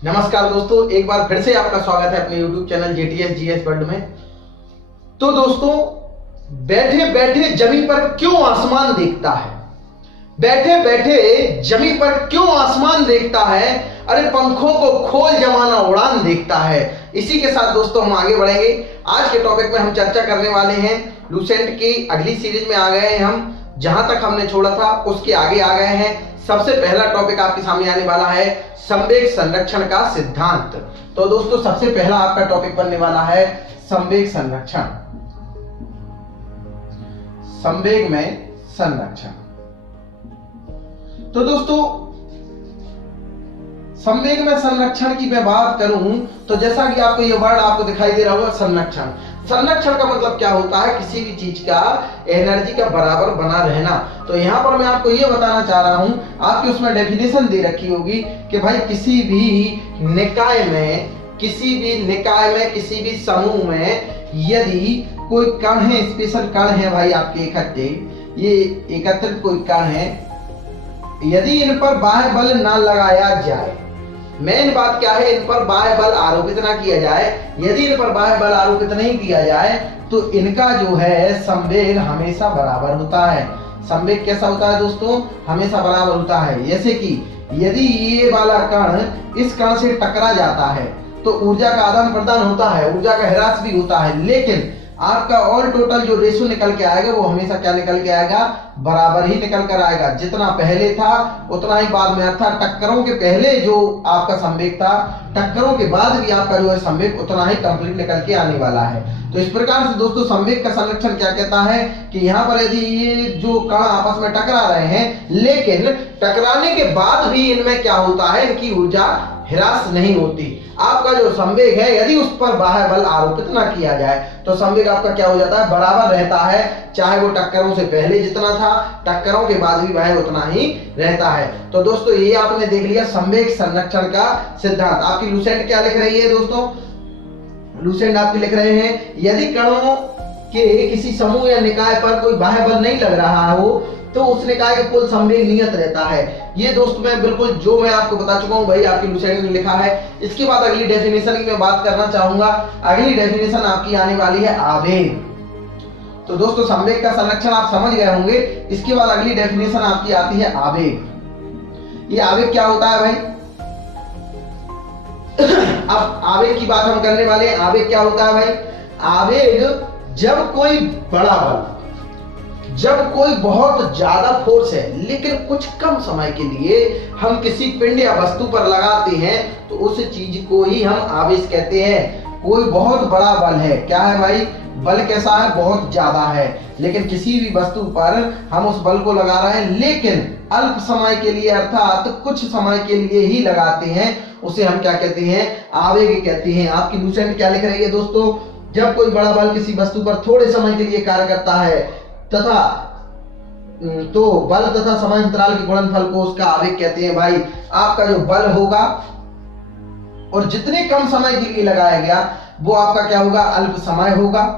नमस्कार दोस्तों, एक बार फिर से आपका स्वागत है अपने YouTube channel JTS GS world में। तो दोस्तों, बैठे बैठे जमीन पर क्यों आसमान देखता है? बैठे बैठे जमीन पर क्यों आसमान देखता है? अरे पंखों को खोल जमाना उड़ान देखता है। इसी के साथ दोस्तों हम आगे बढ़ेंगे। आज के टॉपिक में हम चर्चा करने वाले हैं लूसेंट की अगली सीरीज में आ गए हैं। हम जहां तक हमने छोड़ा था उसके आगे आ गए हैं। सबसे पहला टॉपिक आपके सामने आने वाला है संवेग संरक्षण का सिद्धांत। तो दोस्तों, सबसे पहला आपका टॉपिक बनने वाला है संवेग संरक्षण। संवेग में संरक्षण। तो दोस्तों, संवेग में संरक्षण की मैं बात करूं तो जैसा कि आपको ये वर्ड आपको दिखाई दे रहा होगा, संरक्षण। संरक्षण का मतलब क्या होता है? किसी भी चीज का एनर्जी का बराबर बना रहना। तो यहां पर मैं आपको ये बताना चाह रहा हूं, आपकी उसमें डेफिनेशन दे रखी होगी कि भाई किसी भी निकाय में, किसी भी समूह में यदि कोई कण है, स्पेशल कण है भाई आपके इकट्ठे, ये एकत्रित कोई कण है, यदि इन पर बाह्य बल ना लगाया जाए, मेन बात क्या है, इन पर बाह्य बल आरोपित ना किया जाए, यदि इन पर बाह्य बल आरोपित नहीं किया जाए तो इनका जो है संवेग हमेशा बराबर होता है। संवेग कैसा होता है दोस्तों? हमेशा बराबर होता है। जैसे कि यदि ये वाला कण इस कण से टकरा जाता है तो ऊर्जा का आदान प्रदान होता है, ऊर्जा का ह्रास भी होता है, लेकिन आपका ऑल टोटल जो रेशो निकल के आएगा वो हमेशा क्या निकल के आएगा? बराबर ही निकल कर आएगा। जितना पहले था उतना ही बाद में, अर्थात टक्करों के पहले जो आपका संवेग था, टक्करों के बाद भी आपका जो है संवेग उतना ही कंप्लीट निकल के आने वाला है। तो इस प्रकार से दोस्तों, संवेग का संरक्षण क्या कहता है कि यहाँ पर यदि ये जो कण आपस में टकरा रहे हैं, लेकिन टकराने के बाद भी इनमें क्या होता है, इनकी ऊर्जा ह्रास नहीं होती। आपका जो संवेग है यदि उस पर बाह्य बल आरोपित ना किया जाए तो संवेग आपका क्या हो जाता है? बराबर रहता है। चाहे वो टक्करों से पहले जितना था, टक्करों के बाद भी वह उतना ही रहता है। तो दोस्तों, ये आपने देख लिया संवेग संरक्षण का सिद्धांत। आपकी लूसेंट क्या लिख रही है दोस्तों? लूसेंट आपके लिख रहे हैं, यदि कणों के किसी समूह या निकाय पर कोई बाह्य बल नहीं लग रहा हो तो उस निकाय का कुल संवेग नियत रहता है। ये दोस्त मैं बिल्कुल जो मैं आपको बता चुका हूं वही आपकी लूसेंट में लिखा है। इसके बाद अगली डेफिनेशन की मैं बात करना चाहूंगा। अगली डेफिनेशन आपकी आने वाली है आवेग। तो दोस्तों, संवेग का संरक्षण आप समझ गए होंगे। इसके बाद अगली डेफिनेशन आपकी आती है आवेग। ये आवेग क्या होता है भाई? अब आवेग की बात हम करने वाले हैं। आवेग क्या होता है भाई? आवेग जब कोई बड़ा बल, जब कोई बहुत ज्यादा फोर्स है लेकिन कुछ कम समय के लिए हम किसी पिंड या वस्तु पर लगाते हैं तो उस चीज को ही हम आवेश कहते हैं। कोई बहुत बड़ा बल है, क्या है भाई? बल कैसा है? बहुत ज्यादा है, लेकिन किसी भी वस्तु पर हम उस बल को लगा रहे हैं लेकिन अल्प समय के लिए, अर्थात कुछ समय के लिए ही लगाते हैं, उसे हम क्या कहते हैं? आवेग कहते हैं। आपकी लूसेंट क्या लिख रही है दोस्तों? जब कोई बड़ा बल किसी वस्तु पर थोड़े समय के लिए कार्य करता है तथा तो बल तथा समय अंतराल के गुणनफल को उसका आवेग कहते हैं। भाई, आपका जो बल होगा और जितने कम समय के लिए लगाया गया वो आपका क्या होगा? अल्प समय होगा।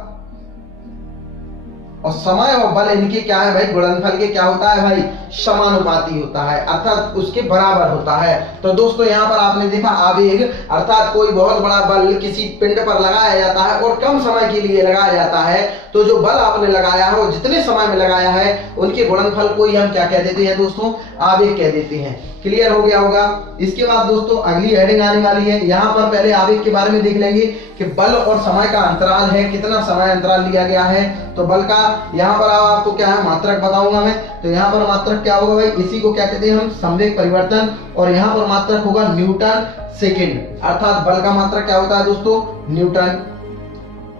और समय और बल इनके क्या है भाई? गुणनफल के क्या होता है भाई? समानुपाती होता है, अर्थात उसके बराबर होता है। तो दोस्तों, यहाँ पर आपने देखा आवेग, अर्थात कोई बहुत बड़ा बल किसी पिंड पर लगाया जाता है और कम समय के लिए लगाया जाता है, तो जो बल आपने लगाया है और जितने समय में लगाया है उनके गुणनफल को ही हम क्या कह देते हैं दोस्तों? आवेग कह देते हैं। क्लियर हो गया होगा। इसके बाद दोस्तों अगली हेडिंग आने वाली है। यहाँ पर पहले आवेग के बारे में देख लेंगे कि बल और समय का अंतराल है, कितना समय अंतराल लिया गया है। तो बल का यहाँ पर आपको क्या है? मात्रक बताऊंगा मैं। तो यहाँ पर मात्रक क्या होगा भाई? इसी को क्या कहते हैं हम? संवेग परिवर्तन। और यहाँ पर मात्रक होगा न्यूटन सेकेंड, अर्थात बल का मात्रक क्या होता है दोस्तों? न्यूटन।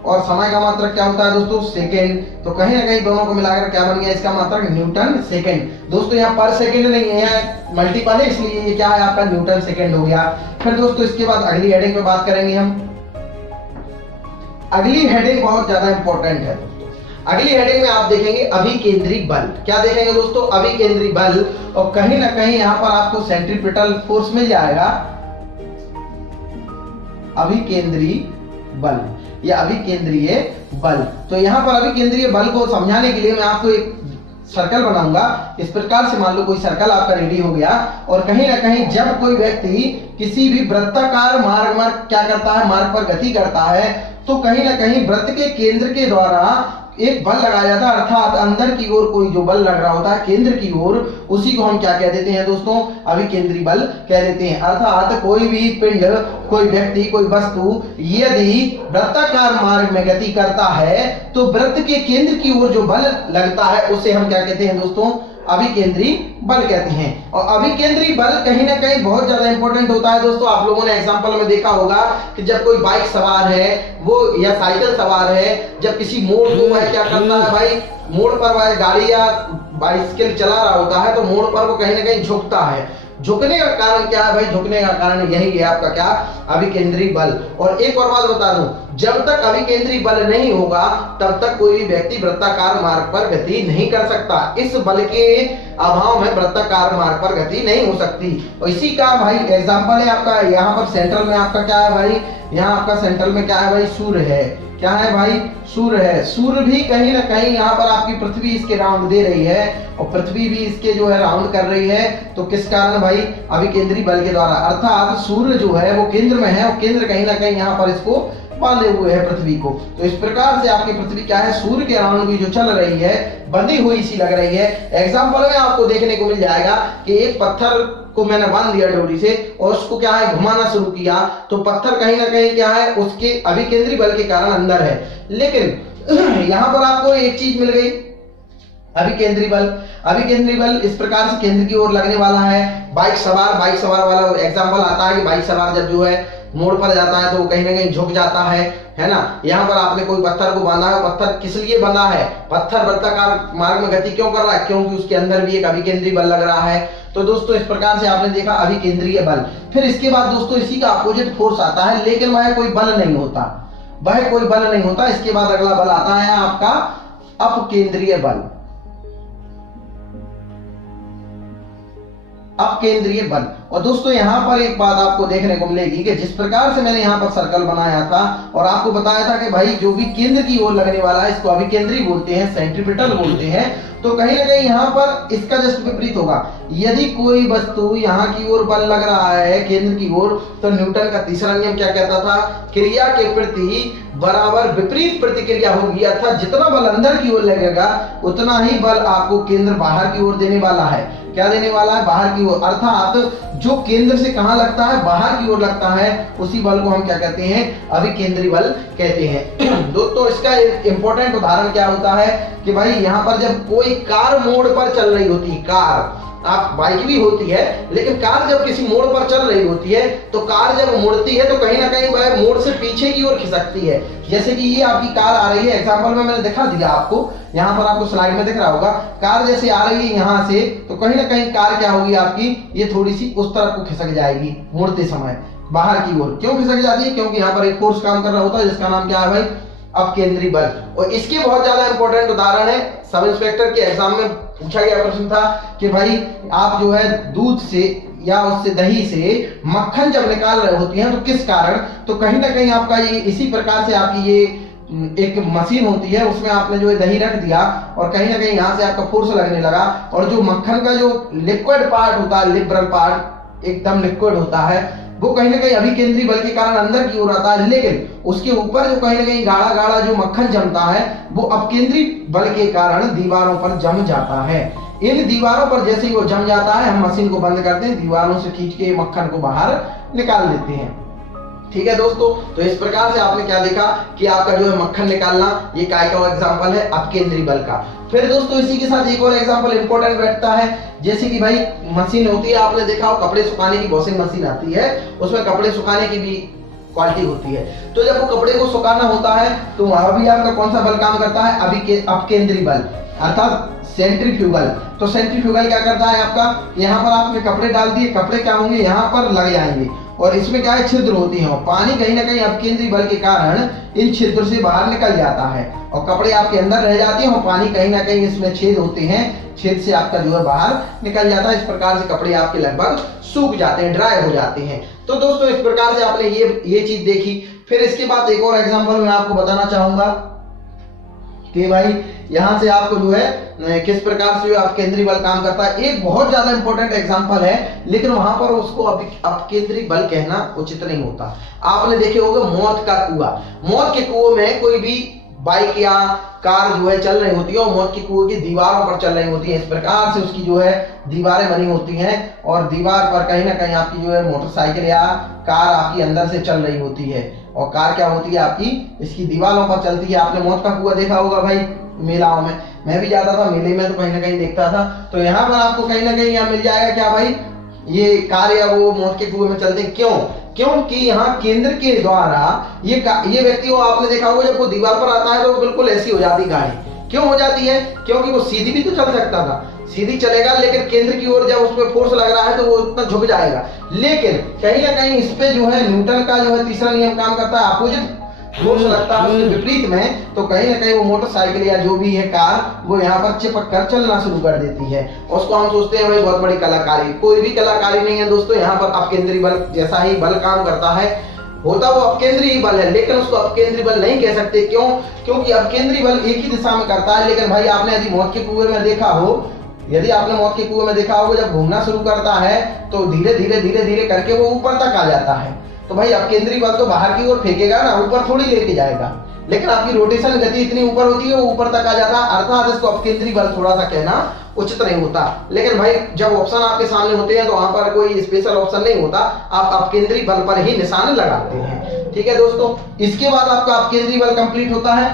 और समय का मात्रक क्या होता है दोस्तों? सेकेंड। तो कहीं ना कहीं दोनों को मिलाकर क्या बन गया इसका मात्रक? Newton second. दोस्तों, यहाँ पर सेकेंड नहीं है, यहाँ मल्टीपल है, इसलिए ये क्या है? आपका न्यूटन सेकेंड हो गया। फिर दोस्तों इसके बाद अगली हेडिंग में बात करेंगे हम। अगली हेडिंग बहुत ज्यादा इंपॉर्टेंट है दोस्तों। अगली हेडिंग में आप देखेंगे अभिकेंद्री बल। क्या देखेंगे दोस्तों? अभिकेंद्री बल। और कहीं ना कहीं यहाँ पर आपको सेंट्रीपिटल फोर्स मिल जाएगा। अभिकेंद्री बल या अभिकेंद्रीय बल। तो यहाँ पर अभिकेंद्रीय बल को समझाने के लिए मैं आपको एक सर्कल बनाऊंगा, इस प्रकार से मान लो कोई सर्कल आपका रेडी हो गया, और कहीं ना कहीं जब कोई व्यक्ति किसी भी वृत्ताकार मार्ग में क्या करता है, मार्ग पर गति करता है, तो कहीं ना कहीं वृत्त के केंद्र के द्वारा एक बल लगाया जाता है, अर्थात अंदर की ओर कोई जो बल लग रहा होता है केंद्र की ओर, उसी को हम क्या कह देते हैं दोस्तों, अभिकेंद्री बल कह देते हैं। अर्थात कोई भी पिंड, कोई व्यक्ति, कोई वस्तु यदि वृत्ताकार मार्ग में गति करता है तो वृत्त के केंद्र की ओर जो बल लगता है उसे हम क्या कहते हैं दोस्तों, अभिकेंद्री बल कहते हैं। और अभिकेंद्री बल कहीं ना कहीं बहुत ज्यादा इंपॉर्टेंट होता है दोस्तों। आप लोगों ने एग्जांपल में देखा होगा कि जब कोई बाइक सवार है वो या साइकिल सवार है, जब किसी मोड़ को वह क्या करता है भाई, मोड़ पर वह गाड़ी या बाइसिकल चला रहा होता है तो मोड़ पर वो कहीं ना कहीं झुकता है। झुकने का कारण क्या है भाई, झुकने का कारण यही है आपका क्या, अभिकेंद्री बल। और एक और बात बता दूं, जब तक अभिकेंद्री बल नहीं होगा तब तक कोई भी व्यक्ति वृत्ताकार मार्ग पर गति नहीं कर सकता। इस बल के अभाव में वृत्ताकार मार्ग पर गति नहीं हो सकती। और इसी का भाई एग्जांपल है आपका, यहाँ पर सेंट्रल में आपका क्या है भाई, यहाँ आपका सेंट्रल में क्या है भाई, सूर्य है। क्या है भाई, सूर्य है। सूर्य भी कहीं ना कहीं यहाँ पर आपकी पृथ्वी इसके राउंड दे रही है और पृथ्वी भी इसके जो है राउंड कर रही है, तो किस कारण भाई, अभिकेंद्री बल के द्वारा। अर्थात सूर्य जो है वो केंद्र में है और केंद्र कहीं ना कहीं यहाँ पर इसको बांधे हुए है पृथ्वी को। तो इस प्रकार से आपकी पृथ्वी क्या है, सूर्य के राउंड भी जो चल रही है, बंधी हुई सी लग रही है। एग्जाम्पल में आपको देखने को मिल जाएगा कि एक पत्थर को मैंने बांध दिया डोरी से और उसको क्या है घुमाना शुरू किया, तो पत्थर कहीं ना कहीं क्या है, उसके अभिकेंद्री बल के कारण अंदर है। लेकिन यहाँ पर आपको एक चीज मिल गई, अभिकेंद्री बल। अभिकेंद्री बल इस प्रकार से केंद्र की ओर लगने वाला है। बाइक सवार वाला एग्जाम्पल आता है कि बाइक सवार जब जो है मोड़ पर जाता है तो वो कहीं ना कहीं झुक जाता है ना। यहाँ पर आपने कोई पत्थर को बांधा है, पत्थर किस लिए बंधा है, पत्थर वृत्ताकार मार्ग में गति क्यों कर रहा है, क्योंकि उसके अंदर भी एक अभिकेंद्री बल लग रहा है। तो दोस्तों इस प्रकार से आपने देखा अभिकेंद्रीय बल। फिर इसके बाद दोस्तों इसी का अपोजिट फोर्स आता है, लेकिन वह कोई बल नहीं होता, वह कोई बल नहीं होता। इसके बाद अगला बल आता है आपका अपकेंद्रीय बल। अपकेंद्रीय बल। और दोस्तों यहाँ पर एक बात आपको देखने को मिलेगी कि जिस प्रकार से मैंने यहाँ पर सर्कल बनाया था और आपको बताया था कि भाई जो भी केंद्र की ओर लगने वाला है इसको अभिकेंद्री बोलते हैं, सेंट्रीपिटल बोलते हैं, तो कहीं ना कहीं यहाँ पर इसका जस्ट विपरीत होगा। यदि कोई वस्तु यहाँ की ओर बल लग रहा है केंद्र की ओर, तो न्यूटन का तीसरा नियम क्या कहता था, क्रिया के प्रति बराबर विपरीत प्रतिक्रिया होगी। अर्थात जितना बल अंदर की ओर लगेगा उतना ही बल आपको केंद्र बाहर की ओर देने वाला है। क्या देने वाला है, बाहर की ओर। अर्थात जो केंद्र से कहां लगता है, बाहर की ओर लगता है, उसी बल को हम क्या कहते हैं, अभिकेंद्री बल कहते हैं। दोस्तों इसका इंपॉर्टेंट उदाहरण क्या होता है कि भाई यहाँ पर जब कोई कार मोड़ पर चल रही होती है, कार, आप बाइक भी होती है लेकिन कार जब किसी मोड़ पर चल रही होती है तो कार जब मुड़ती है तो कहीं ना कहीं वह मोड़ से पीछे की ओर खिसकती है। जैसे कि ये आपकी कार आ रही है, एग्जांपल में मैंने दिखा दिया आपको, यहाँ पर आपको स्लाइड में दिख रहा होगा, कार जैसे आ रही है यहाँ से, तो कहीं ना कहीं कार क्या होगी आपकी, ये थोड़ी सी उस तरफ को खिसक जाएगी मुड़ते समय बाहर की ओर। क्यों खिसक जाती है, क्योंकि यहाँ पर एक फोर्स काम कर रहा होता है जिसका नाम क्या है भाई, अपकेंद्री बल। और इसके बहुत ज्यादा इंपॉर्टेंट उदाहरण है, सब इंस्पेक्टर के एग्जाम में पूछा गया प्रश्न था कि भाई आप जो है दूध से या उससे दही से मक्खन जब निकाल रहे होती हैं तो किस कारण, तो कहीं ना कहीं आपका ये इसी प्रकार से आपकी ये एक मशीन होती है, उसमें आपने जो है दही रख दिया और कहीं ना कहीं यहाँ से आपका फोर्स लगने लगा और जो मक्खन का जो लिक्विड पार्ट होता है, लिबरल पार्ट एकदम लिक्विड होता है, वो कहीं ना कहीं अभिकेंद्री बल के कारण अंदर की ओर आता है, लेकिन उसके ऊपर जो कहीं ना कहीं गाढ़ा गाढ़ा जो मक्खन जमता है वो अपकेंद्री बल के कारण दीवारों पर जम जाता है। इन दीवारों पर जैसे ही वो जम जाता है हम मशीन को बंद करते हैं, दीवारों से खींच के मक्खन को बाहर निकाल देते हैं। ठीक है दोस्तों, तो इस प्रकार से आपने क्या देखा कि आपका जो है मक्खन निकालना, ये काय का एग्जांपल है अपकेंद्री बल का। फिर दोस्तों इसी के साथ एक और एग्जांपल इंपॉर्टेंट बैठता है, जैसे कि भाई मशीन होती है, आपने देखा हो कपड़े सुखाने की वॉशिंग मशीन आती है, उसमें कपड़े सुखाने की भी क्वालिटी होती है। तो जब वो कपड़े को सुखाना होता है तो वहां भी आपका कौन सा बल काम करता है, अपकेंद्री बल अर्थात सेंट्रीफ्यूगल। तो सेंट्रीफ्यूगल क्या करता है आपका, यहाँ पर आपने कपड़े डाल दिए, कपड़े क्या होंगे यहाँ पर लग जाएंगे और इसमें क्या है, छिद्र होती है, पानी कहीं ना कहीं अपकेंद्री बल के कारण इन छिद्र से बाहर निकल जाता है और कपड़े आपके अंदर रह जाते हैं और पानी कहीं ना कहीं इसमें छेद होते हैं, छेद से आपका जो है बाहर निकल जाता है। इस प्रकार से कपड़े आपके लगभग सूख जाते हैं, ड्राई हो जाते हैं। तो दोस्तों इस प्रकार से आपने ये चीज देखी। फिर इसके बाद एक और एग्जांपल मैं आपको बताना चाहूंगा कि भाई यहाँ से आपको जो है किस प्रकार से जो अपकेंद्री बल काम करता है। एक बहुत ज्यादा इंपॉर्टेंट एग्जांपल है, लेकिन वहां पर उसको अपकेंद्री बल कहना उचित नहीं होता। आपने देखे होंगे मौत का कुआं। मौत के कुएं में कोई भी बाइक या कार जो है चल रही होती है और मौत के कुएं की दीवारों पर चल रही होती है। इस प्रकार से उसकी जो है दीवारें बनी होती हैं और दीवार पर कहीं ना कहीं आपकी जो है मोटरसाइकिल या कार आपकी अंदर से चल रही होती है। और कार क्या होती है आपकी, इसकी दीवारों पर चलती है। आपने मौत का कुआं देखा होगा भाई मेलाओं में, मैं भी जाता था मेले में तो कहीं ना कहीं देखता था। तो यहाँ पर आपको कहीं ना कहीं यहाँ मिल जाएगा क्या भाई, ये कार या वो मौत के कुएं में चलते हैं। क्यों? क्योंकि यहाँ केंद्र के द्वारा ये व्यक्ति को आपने देखा होगा जब वो दीवार पर आता है तो बिल्कुल ऐसी हो जाती गाड़ी। क्यों हो जाती है? क्योंकि वो सीधी भी तो चल सकता था, सीधी चलेगा, लेकिन केंद्र की ओर जब उस पर फोर्स लग रहा है तो वो उतना झुक जाएगा। लेकिन कहीं ना कहीं इस पे जो है न्यूटन का जो है तीसरा नियम काम करता है, अपोजिट फोर्स लगता है उसके विपरीत में। तो कहीं ना कहीं वो मोटरसाइकिल या जो भी है कार वो यहाँ पर चिपक कर चलना शुरू कर देती है। उसको हम सोचते हैं भाई बहुत बड़ी कलाकारी। कोई भी कलाकारी नहीं है दोस्तों, यहाँ पर अपकेंद्री बल जैसा ही बल काम करता है। होता वो अपकेंद्री बल है, लेकिन उसको अपकेंद्री बल नहीं कह सकते। क्यों? क्योंकि अपकेंद्री बल एक ही दिशा में करता है। लेकिन भाई आपने यदि मौत के कुएं में देखा हो, जब घूमना शुरू करता है तो धीरे धीरे धीरे धीरे करके वो ऊपर तक आ जाता है। तो भाई अपकेंद्री बल तो बाहर की ओर फेंकेगा ना, ऊपर थोड़ी लेके जाएगा। लेकिन आपकी रोटेशन गति इतनी ऊपर होती है वो ऊपर तक आ जाता है, अर्थात इसको अपकेंद्री बल थोड़ा सा कहना उचित नहीं होता। लेकिन भाई जब ऑप्शन आपके सामने होते हैं तो वहां पर कोई स्पेशल ऑप्शन नहीं होता, आप अपकेंद्री बल पर ही निशान लगाते हैं। ठीक है दोस्तों, इसके बाद आपका अपकेंद्री बल कंप्लीट होता है।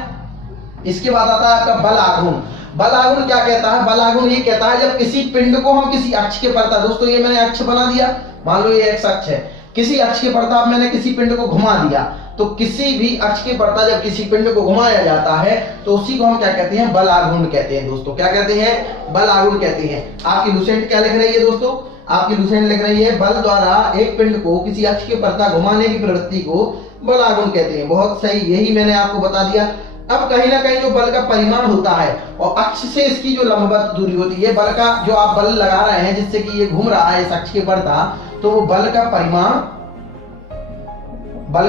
इसके बाद आता है आपका बल आघूर्ण। बल आघूर्ण क्या कहता है? बल आघूर्ण ये कहता है जब किसी पिंड को हम किसी अक्ष के प्रति, दोस्तों ये मैंने अक्ष बना दिया, मान लो ये एक्स अक्ष है, किसी अक्ष के प्रताप मैंने किसी पिंड को घुमा दिया। तो किसी भी अक्ष के प्रताप जब किसी पिंड को घुमाया जाता है तो उसी को हम क्या कहते हैं? बल आघूर्ण कहते हैं दोस्तों। क्या कहते हैं? बल आघूर्ण कहते हैं। आपकी लुसेंट क्या लिख रही है दोस्तों? आपकी लुसेंट लिख रही है बल द्वारा एक पिंड को किसी अक्ष के प्रताप घुमाने की प्रवृत्ति को बल आघूर्ण कहते हैं। बहुत सही, यही मैंने आपको बता दिया। अब कहीं ना कहीं जो बल का परिमाण होता है और अक्ष से इसकी जो लंबवत दूरी होती है, बल का जो आप बल लगा रहे हैं जिससे कि ये घूम रहा है इस अक्ष के प्रताप, तो वो बल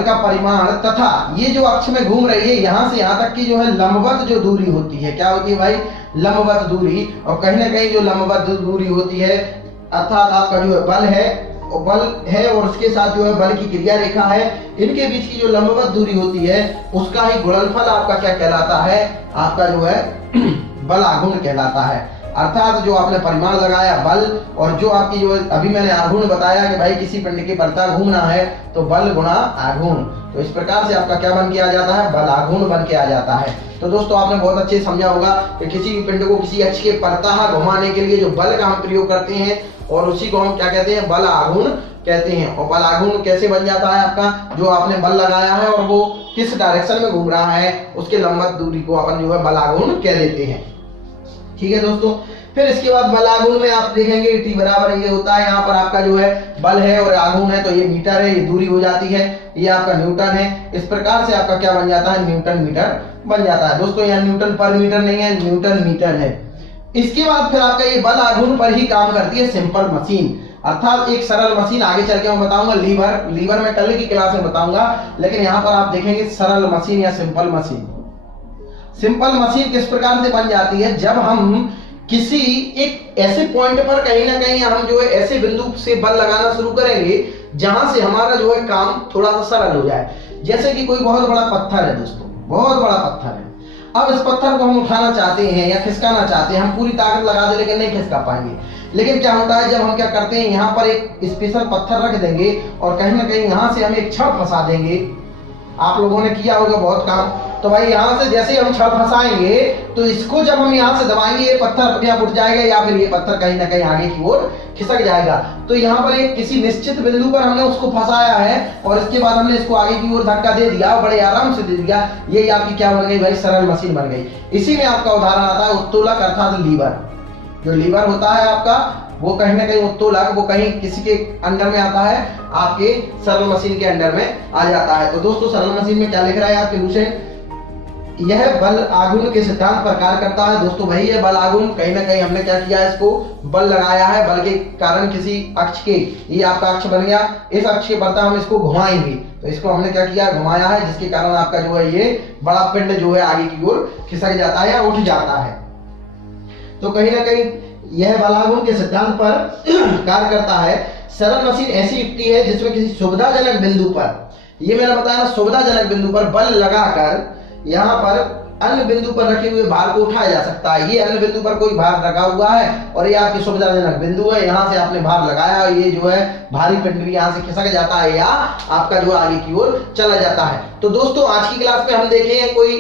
का परिमाण तथा ये जो अक्ष में घूम रही है यहां से यहां तक की जो है लंबवत जो दूरी होती है, क्या होती है भाई? लंबवत दूरी। और कहीं ना कहीं जो लंबवत दूरी होती है अर्थात आपका जो बल है और उसके साथ जो है बल की क्रिया रेखा है, इनके बीच की जो लंबवत दूरी होती है उसका ही गुणनफल आपका क्या कहलाता है? आपका जो है बल आघूर्ण कहलाता है। अर्थात जो आपने परिमाण लगाया बल और जो आपकी जो अभी मैंने आघूर्ण बताया कि भाई किसी पिंड के प्रताप घूमना है तो बल गुणा आघूर्ण, तो इस प्रकार से आपका क्या बन के आ जाता है? बल आघूर्ण बन के आ जाता है। तो दोस्तों आपने बहुत अच्छे समझा होगा कि किसी भी पिंड को किसी अक्ष के प्रताप घुमाने के लिए जो बल का हम प्रयोग करते हैं और उसी को हम क्या कहते हैं? बल आघूर्ण कहते हैं। और बल आघूर्ण कैसे बन जाता है आपका? जो आपने बल लगाया है और वो किस डायरेक्शन में घूम रहा है उसके लंबवत दूरी को अपन जो है बल आघूर्ण कह देते हैं। ठीक है दोस्तों, फिर इसके बाद बल आघूर्ण में आप देखेंगे टी बराबर ये होता है। यहाँ पर आपका जो है बल है और आघूर्ण है तो ये मीटर है, ये दूरी हो जाती है, ये आपका न्यूटन है। इस प्रकार से आपका क्या बन जाता है? न्यूटन मीटर बन जाता है। दोस्तों यहाँ न्यूटन पर मीटर नहीं है, न्यूटन मीटर है। इसके बाद फिर आपका ये बल आघूर्ण पर ही काम करती है सिंपल मशीन, अर्थात एक सरल मशीन। आगे चल के मैं बताऊंगा लीवर में कल की क्लास में बताऊंगा, लेकिन यहाँ पर आप देखेंगे सरल मशीन या सिंपल मशीन। सिंपल मशीन किस प्रकार से बन जाती है? जब हम किसी एक ऐसे पॉइंट पर कहीं ना कहीं हम जो है ऐसे बिंदु से बल लगाना शुरू करेंगे जहां से हमारा जो है काम थोड़ा सा सरल हो जाए। जैसे कि कोई बहुत बड़ा पत्थर है दोस्तों, बहुत बड़ा पत्थर है। अब इस पत्थर को हम उठाना चाहते हैं या खिसकाना चाहते हैं, हम पूरी ताकत लगा दे लेकिन नहीं खिसका पाएंगे। लेकिन क्या होता है जब हम क्या करते हैं, यहाँ पर एक स्पेशल पत्थर रख देंगे और कहीं ना कहीं यहाँ से हम एक छड़ फंसा देंगे। आप लोगों ने किया होगा बहुत काम। तो भाई यहाँ से जैसे ही हम छड़ फंसाएंगे तो इसको जब हम यहाँ से दबाएंगे ये पत्थर अपने आप उठ जाएगा या फिर ये पत्थर कहीं ना कहीं आगे की ओर खिसक जाएगा। तो यहाँ पर एक किसी निश्चित बिंदु पर हमने उसको फंसाया है और इसके बाद हमने इसको आगे की ओर धक्का दे दिया और बड़े आराम से दे दिया। ये आपकी क्या बन गई भाई? सरल मशीन बन गई। इसी में आपका उदाहरण आता है उत्तोलक अर्थात लीवर। जो लीवर होता है आपका वो कहीं ना कहीं उत्तोलक वो कहीं किसी के अंडर में आता है, आपके सरल मशीन के अंडर में आ जाता है। तो दोस्तों सरल मशीन में क्या लिख रहा है आपके लुसेंट? यह बल आघूर्ण के सिद्धांत पर कार्य करता है। दोस्तों वही है बल आघूर्ण। कहीं ना कहीं हमने क्या किया है, इसको बल लगाया है, बल के कारण किसी अक्ष के, ये आपका अक्ष बन गया, इस अक्ष के बढ़ता हम इसको घुमाएंगे, तो इसको हमने क्या किया, घुमाया है, जिसके कारण आपका जो है ये बड़ा पिंड जो है आगे की ओर खिसक जाता है या उठ जाता है। तो कहीं ना कहीं यह बल आघूर्ण के सिद्धांत पर कार्य करता है। सरल मशीन ऐसी युक्ति है जिसमें किसी सुविधाजनक बिंदु पर, ये मैंने बताया ना, सुविधाजनक बिंदु पर बल लगाकर यहाँ पर अन्य बिंदु पर रखे हुए भार को उठाया जा सकता है। ये अन्य बिंदु पर कोई भार रखा हुआ है और ये आपकी सुविधाजनक बिंदु है, यहाँ से आपने भार लगाया और ये जो है भारी पिंड भी यहाँ से खिसक जाता है या आपका जो आगे की ओर चला जाता है। तो दोस्तों आज की क्लास में हम देखे हैं कोई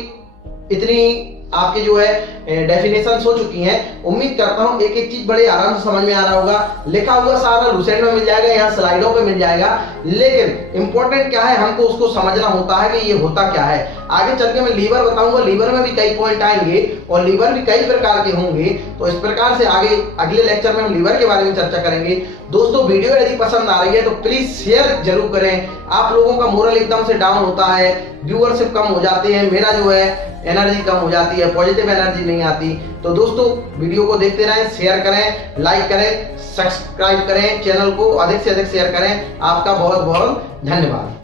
इतनी आपके जो है डेफिनेशन हो चुकी हैं। उम्मीद करता हूं एक एक चीज बड़े आराम से समझ में आ रहा होगा। लिखा हुआ सारा लुसेंट में मिल जाएगा, यहाँ स्लाइडों पे मिल जाएगा, लेकिन इंपॉर्टेंट क्या है, हमको उसको समझना होता है कि ये होता क्या है। आगे चल के मैं लीवर बताऊंगा, लीवर में भी कई पॉइंट आएंगे और लीवर भी कई प्रकार के होंगे, तो इस प्रकार से आगे अगले लेक्चर में हम लीवर के बारे में चर्चा करेंगे। दोस्तों वीडियो यदि पसंद आ रही है तो प्लीज शेयर जरूर करें। आप लोगों का मोरल एकदम से डाउन होता है, व्यूअरशिप कम हो जाते हैं, मेरा जो है एनर्जी कम हो जाती है, पॉजिटिव एनर्जी नहीं आती। तो दोस्तों वीडियो को देखते रहें, शेयर करें, लाइक करें, सब्सक्राइब करें, चैनल को अधिक से अधिक शेयर करें। आपका बहुत बहुत धन्यवाद।